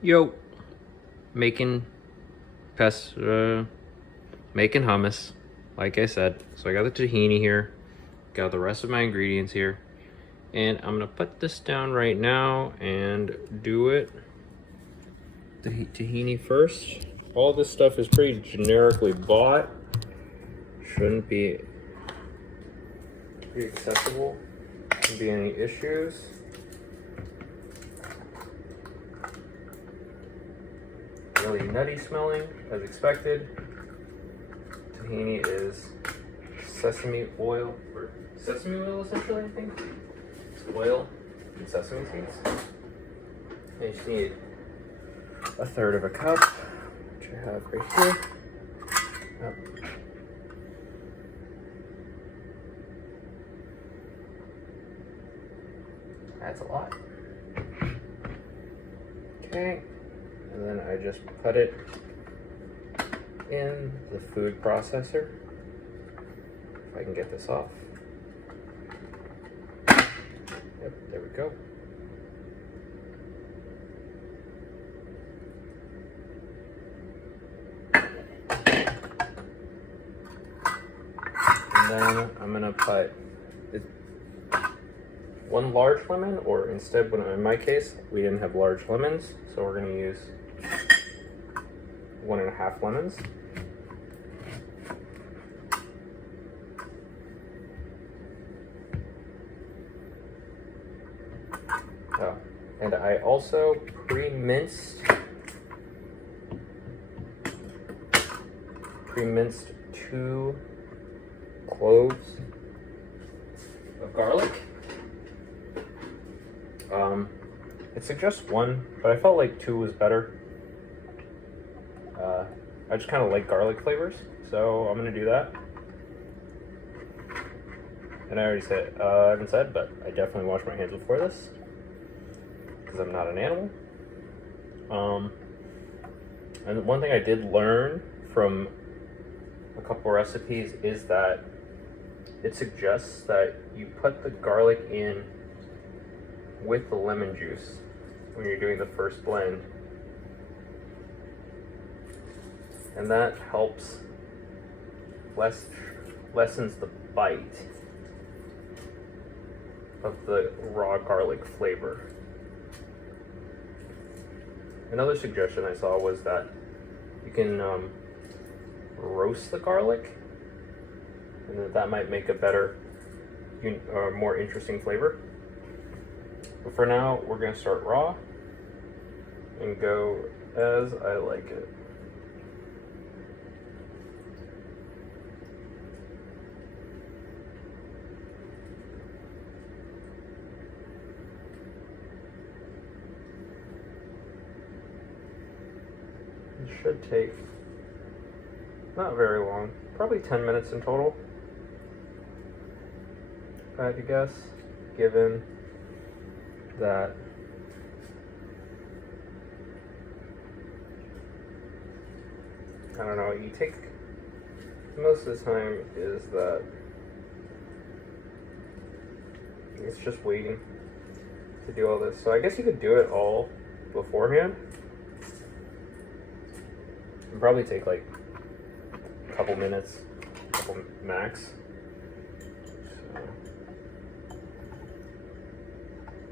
Yo, making making hummus, like I said. So I got the tahini here, got the rest of my ingredients here, and I'm gonna put this down right now and do it. The tahini first. All this stuff is pretty generically bought. Shouldn't be accessible. Shouldn't be any issues. Really nutty smelling, as expected. Tahini is sesame oil, or sesame oil essentially, I think. It's oil and sesame seeds. You just need 1/3 of a cup, which I have right here. Yep. That's a lot. Okay. And then I just put it in the food processor. If I can get this off. Yep, there we go. And then I'm gonna put 1 large lemon, or instead, in my case, we didn't have large lemons, so we're gonna use 1.5 lemons. Oh, and I also pre-minced 2 cloves of garlic. It suggests 1, but I felt like 2 was better. I just kind of like garlic flavors, so I'm gonna do that. And I already said, I haven't said, but I definitely wash my hands before this, because I'm not an animal. And one thing I did learn from a couple recipes is that it suggests that you put the garlic in with the lemon juice when you're doing the first blend. And that helps lessens the bite of the raw garlic flavor. Another suggestion I saw was that you can roast the garlic, and that might make a better, more interesting flavor. But for now, we're gonna start raw and go as I like it. It should take not very long, probably 10 minutes in total, if I had to guess, given that I don't know, you take most of the time is that it's just waiting to do all this. So I guess you could do it all beforehand. It'd probably take like a couple minutes, max.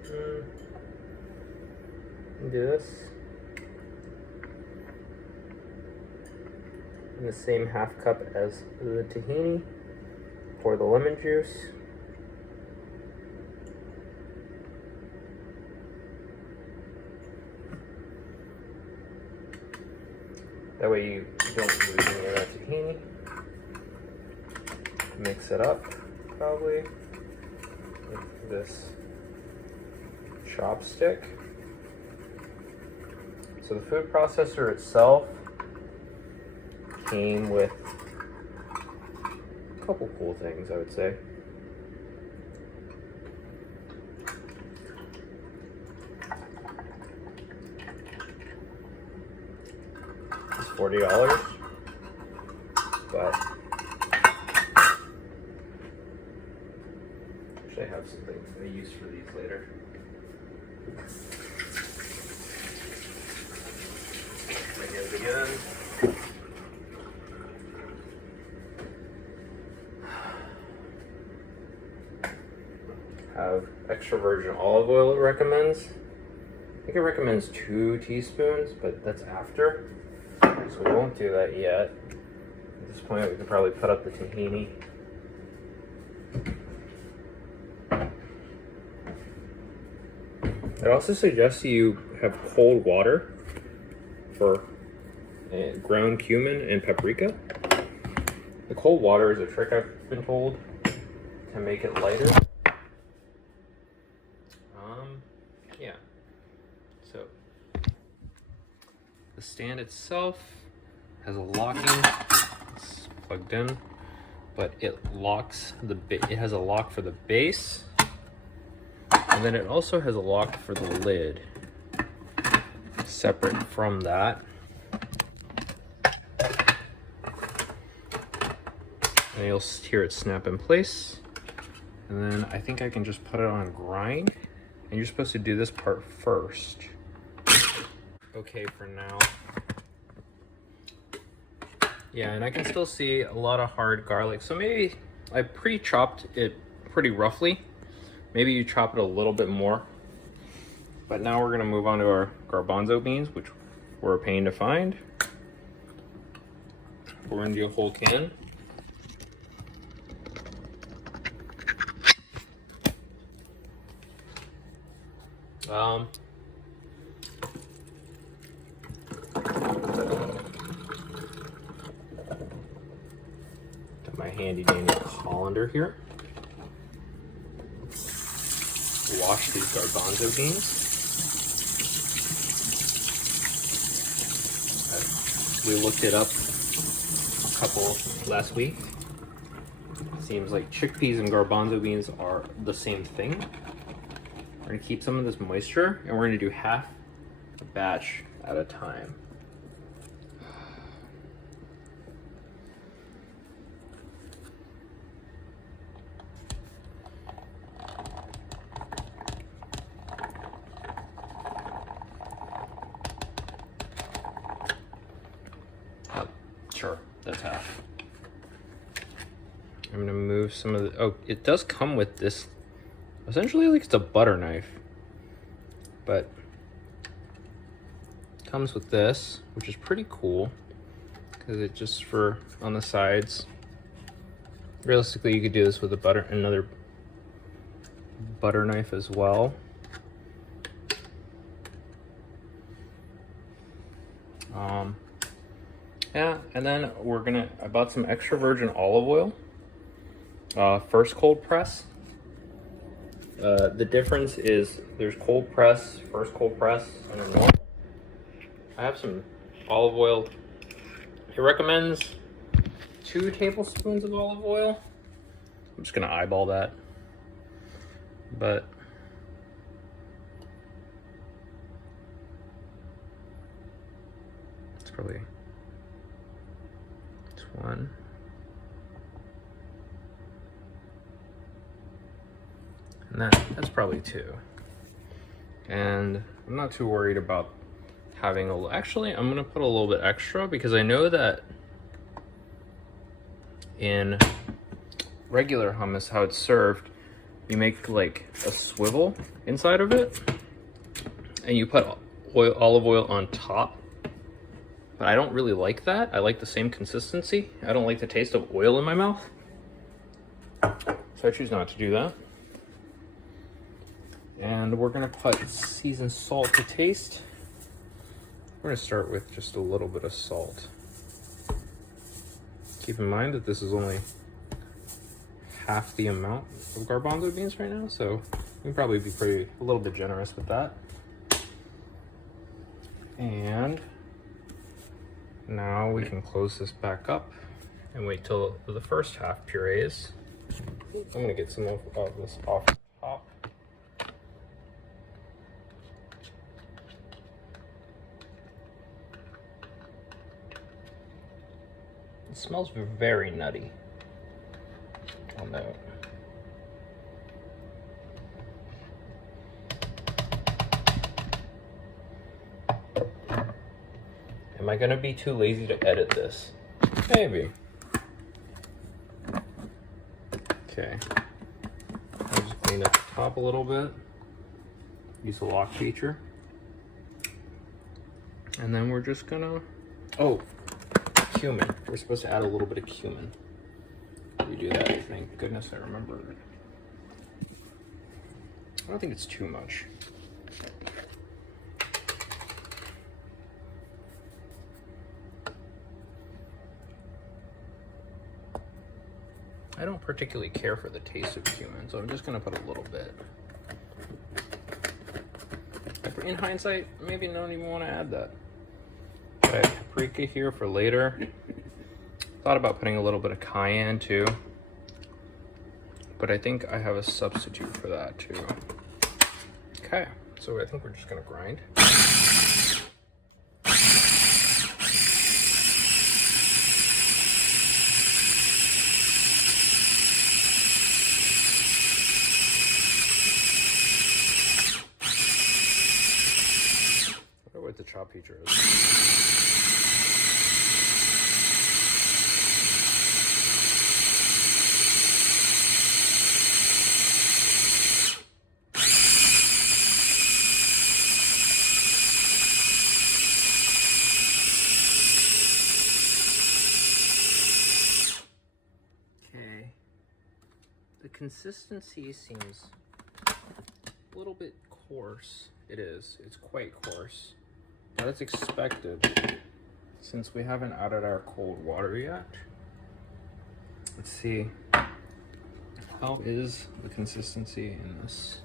So, do this in the same 1/2 cup as the tahini. Pour the lemon juice. That way you don't lose any of that tahini. Mix it up, probably, with this chopstick. So the food processor itself came with a couple cool things, I would say. It's $40, but actually I have something I use for these later. extra virgin olive oil it recommends. I think it recommends 2 teaspoons, but that's after. So we won't do that yet. At this point, we could probably put up the tahini. I also suggest you have cold water for ground cumin and paprika. The cold water is a trick I've been told to make it lighter. Yeah. So the stand itself has a locking. It's plugged in, but it locks it has a lock for the base, and then it also has a lock for the lid, separate from that. And you'll hear it snap in place. And then I think I can just put it on grind. And you're supposed to do this part first. Okay for now. Yeah, and I can still see a lot of hard garlic. So maybe I pre-chopped it pretty roughly. Maybe you chop it a little bit more. But now we're gonna move on to our garbanzo beans, which were a pain to find. We're gonna do a whole can. Got my handy dandy colander here. Wash these garbanzo beans. We looked it up a couple last week. Seems like chickpeas and garbanzo beans are the same thing. We're gonna keep some of this moisture and we're gonna do half a batch at a time. Sure, that's half. I'm gonna move some of the, oh, it does come with this, essentially like it's a butter knife, but it comes with this, which is pretty cool, because it just for on the sides. Realistically, you could do this with another butter knife as well. Yeah, and then I bought some extra virgin olive oil. First cold press. The difference is there's cold press, first cold press, and then normal. I have some olive oil. It recommends 2 tablespoons of olive oil. I'm just gonna eyeball that. But it's probably 1. And that's probably 2. And I'm not too worried about having actually, I'm gonna put a little bit extra because I know that in regular hummus, how it's served, you make like a swivel inside of it and you put olive oil on top. But I don't really like that. I like the same consistency. I don't like the taste of oil in my mouth. So I choose not to do that. And we're gonna put seasoned salt to taste. We're gonna start with just a little bit of salt. Keep in mind that this is only half the amount of garbanzo beans right now, so we can probably be a little bit generous with that. And now we can close this back up and wait till the first half purees. I'm gonna get some of this off the top. It smells very nutty on that. Am I gonna be too lazy to edit this? Maybe. Okay. I'll just clean up the top a little bit. Use the lock feature. And then we're just gonna, oh, cumin. We're supposed to add a little bit of cumin. We do that, thank goodness I remembered. I don't think it's too much. I don't particularly care for the taste of cumin, so I'm just gonna put a little bit. In hindsight, maybe don't even want to add that. Okay, paprika here for later. Thought about putting a little bit of cayenne too, but I think I have a substitute for that too. Okay, so I think we're just gonna grind. I wonder what the chop feature is. The consistency seems a little bit coarse. It is. It's quite coarse. But it's expected since we haven't added our cold water yet. Let's see. How is the consistency in this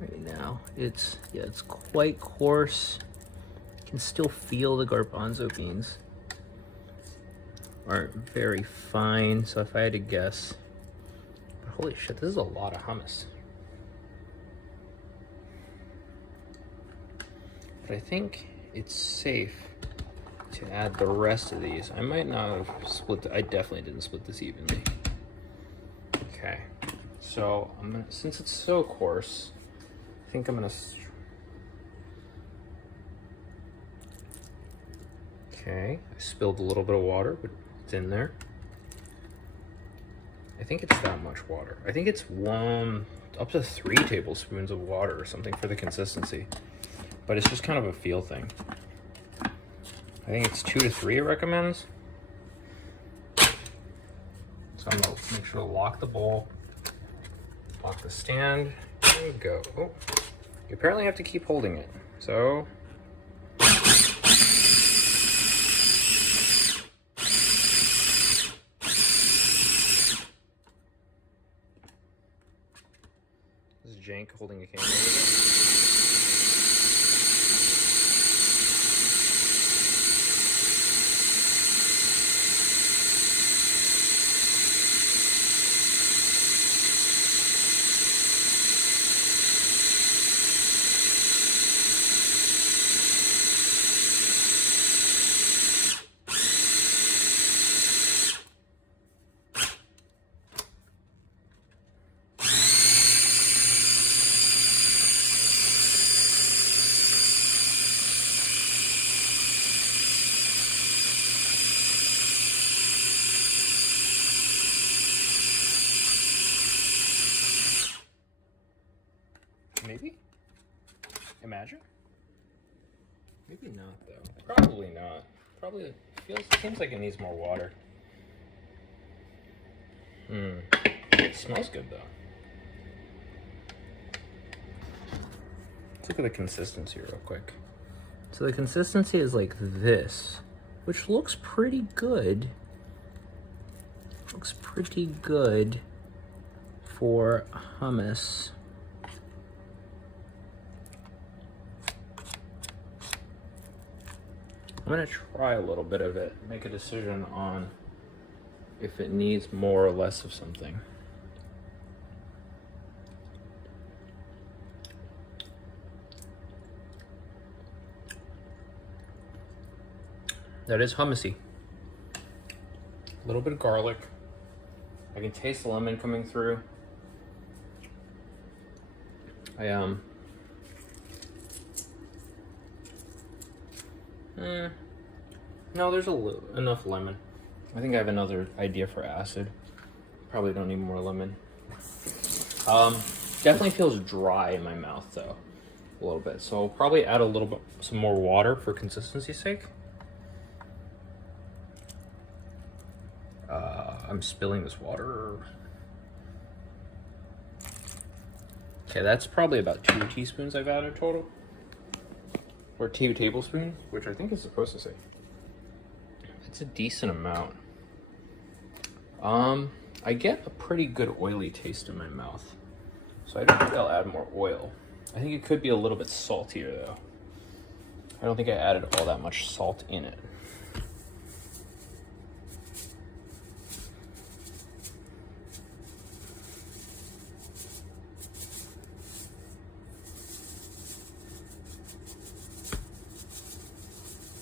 right now? It's quite coarse. You can still feel the garbanzo beans are very fine. So if I had to guess, holy shit, this is a lot of hummus. But I think it's safe to add the rest of these. I might not have split, I definitely didn't split this evenly. Okay, so I'm gonna, since it's so coarse, I think I'm gonna, okay, I spilled a little bit of water, but it's in there. I think it's that much water. I think it's up to 3 tablespoons of water or something for the consistency. But it's just kind of a feel thing. I think it's 2 to 3 it recommends. So I'm gonna make sure to lock the bowl, lock the stand, and go. Oh, you apparently have to keep holding it. So this is Jank holding a camera. Maybe? Imagine? Maybe not though. Probably not. Probably seems like it needs more water. It smells good though. Let's look at the consistency real quick. So the consistency is like this, which looks pretty good. Looks pretty good for hummus. I'm gonna try a little bit of it, make a decision on if it needs more or less of something. That is hummusy. A little bit of garlic. I can taste the lemon coming through. No, there's enough lemon. I think I have another idea for acid. Probably don't need more lemon. Definitely feels dry in my mouth though, a little bit. So I'll probably add a little bit, some more water for consistency's sake. I'm spilling this water. Okay, that's probably about 2 teaspoons I've added total. Or 2 tablespoons, which I think is supposed to say. It's a decent amount. I get a pretty good oily taste in my mouth. So I don't think I'll add more oil. I think it could be a little bit saltier though. I don't think I added all that much salt in it.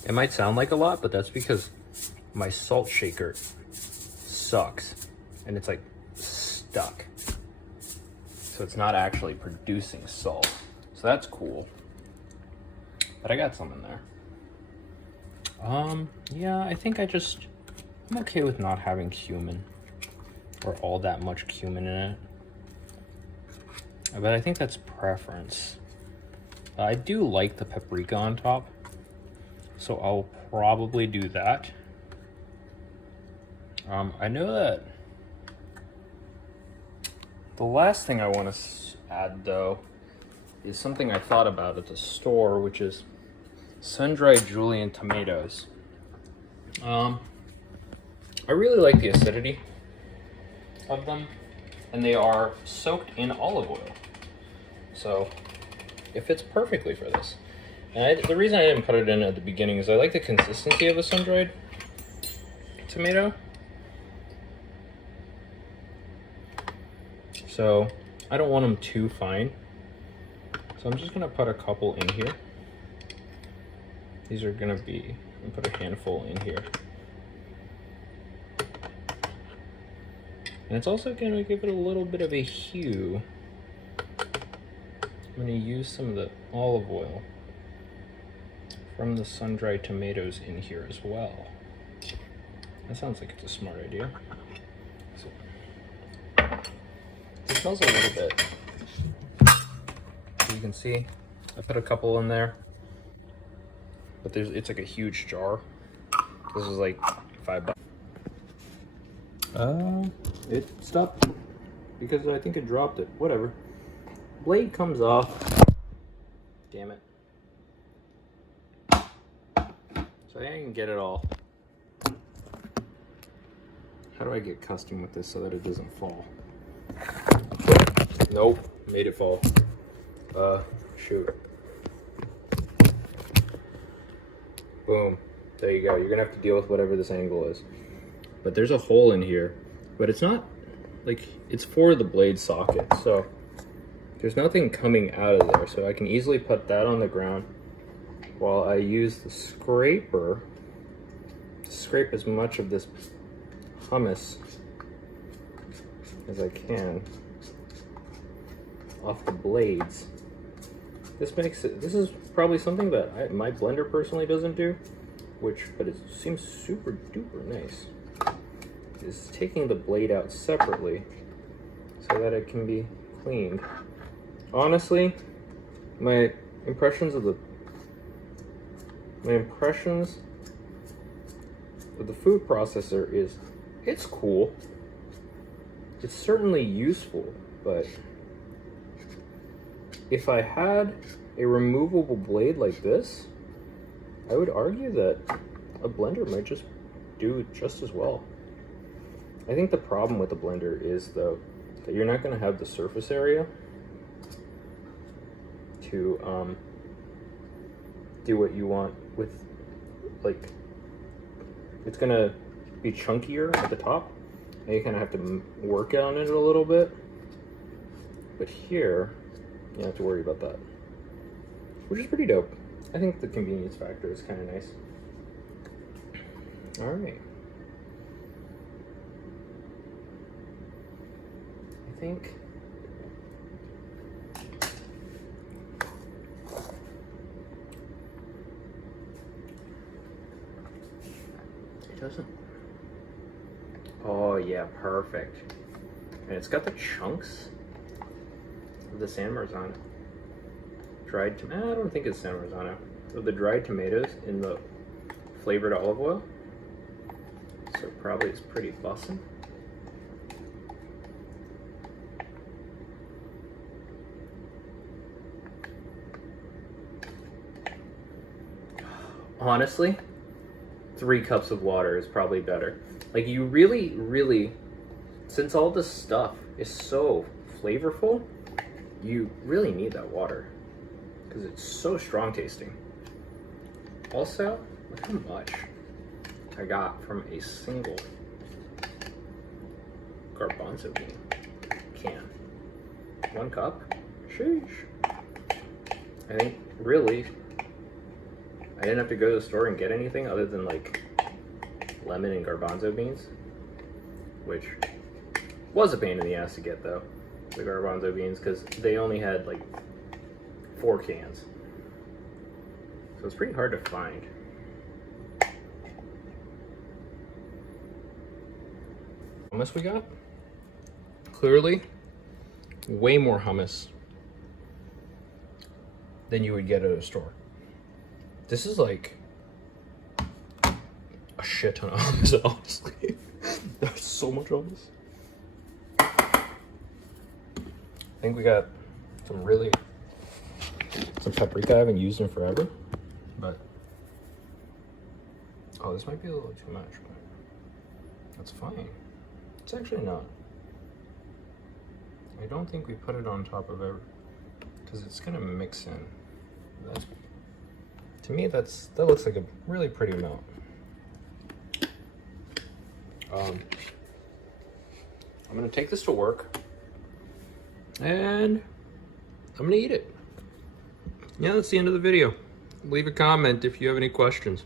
It might sound like a lot, but that's because my salt shaker sucks and it's like stuck. So it's not actually producing salt. So that's cool. But I got some in there. Yeah, I think I'm okay with not having cumin or all that much cumin in it. But I think that's preference. I do like the paprika on top, so I'll probably do that. I know that the last thing I want to add though is something I thought about at the store, which is sun-dried julienne tomatoes. I really like the acidity of them, and they are soaked in olive oil, so it fits perfectly for this. And the reason I didn't put it in at the beginning is I like the consistency of a sun-dried tomato. So I don't want them too fine. So I'm just gonna put a couple in here. These are gonna be, I'm gonna put a handful in here. And it's also gonna give it a little bit of a hue. I'm gonna use some of the olive oil from the sun-dried tomatoes in here as well. That sounds like it's a smart idea. So, it smells a little bit. You can see I put a couple in there, but it's like a huge jar. This is like $5. It stopped because I think it dropped it. Whatever. Blade comes off. Damn it. So I didn't get it all. How do I get custom with this so that it doesn't fall? Nope, made it fall. Shoot. Boom. There you go. You're gonna have to deal with whatever this angle is. But there's a hole in here, but it's not like, it's for the blade socket, so there's nothing coming out of there. So I can easily put that on the ground while I use the scraper to scrape as much of this hummus as I can off the blades. This makes it, this is probably something that my blender personally doesn't do, but it seems super duper nice, is taking the blade out separately so that it can be cleaned. Honestly, my impressions of the food processor is, it's cool. It's certainly useful, but if I had a removable blade like this, I would argue that a blender might just do just as well. I think the problem with the blender is though that you're not going to have the surface area to do what you want with, like, it's going to be chunkier at the top and you kind of have to work on it a little bit, but here you don't have to worry about that, which is pretty dope. I think the convenience factor is kind of nice. All right. I think it doesn't. Oh yeah, perfect. And it's got the chunks the San Marzano. Dried tomato, I don't think it's San Marzano. Of the dried tomatoes in the flavored olive oil. So probably it's pretty bussin'. Honestly, 3 cups of water is probably better. Like, you really, since all this stuff is so flavorful, you really need that water because it's so strong tasting. Also, look how much I got from a single garbanzo bean can. 1 cup? Sheesh. I think really I didn't have to go to the store and get anything other than like lemon and garbanzo beans, which was a pain in the ass to get though, the garbanzo beans, because they only had like 4 cans. So it's pretty hard to find. Hummus we got? Clearly, way more hummus than you would get at a store. This is like a shit ton of hummus, honestly. There's so much hummus. I think we got some paprika I haven't used in forever, but oh, this might be a little too much, but that's fine. It's actually not. I don't think we put it on top of it because it's gonna mix in. That's, to me, that looks like a really pretty melt. I'm gonna take this to work and I'm gonna eat it. Yeah, that's the end of the video. Leave a comment if you have any questions.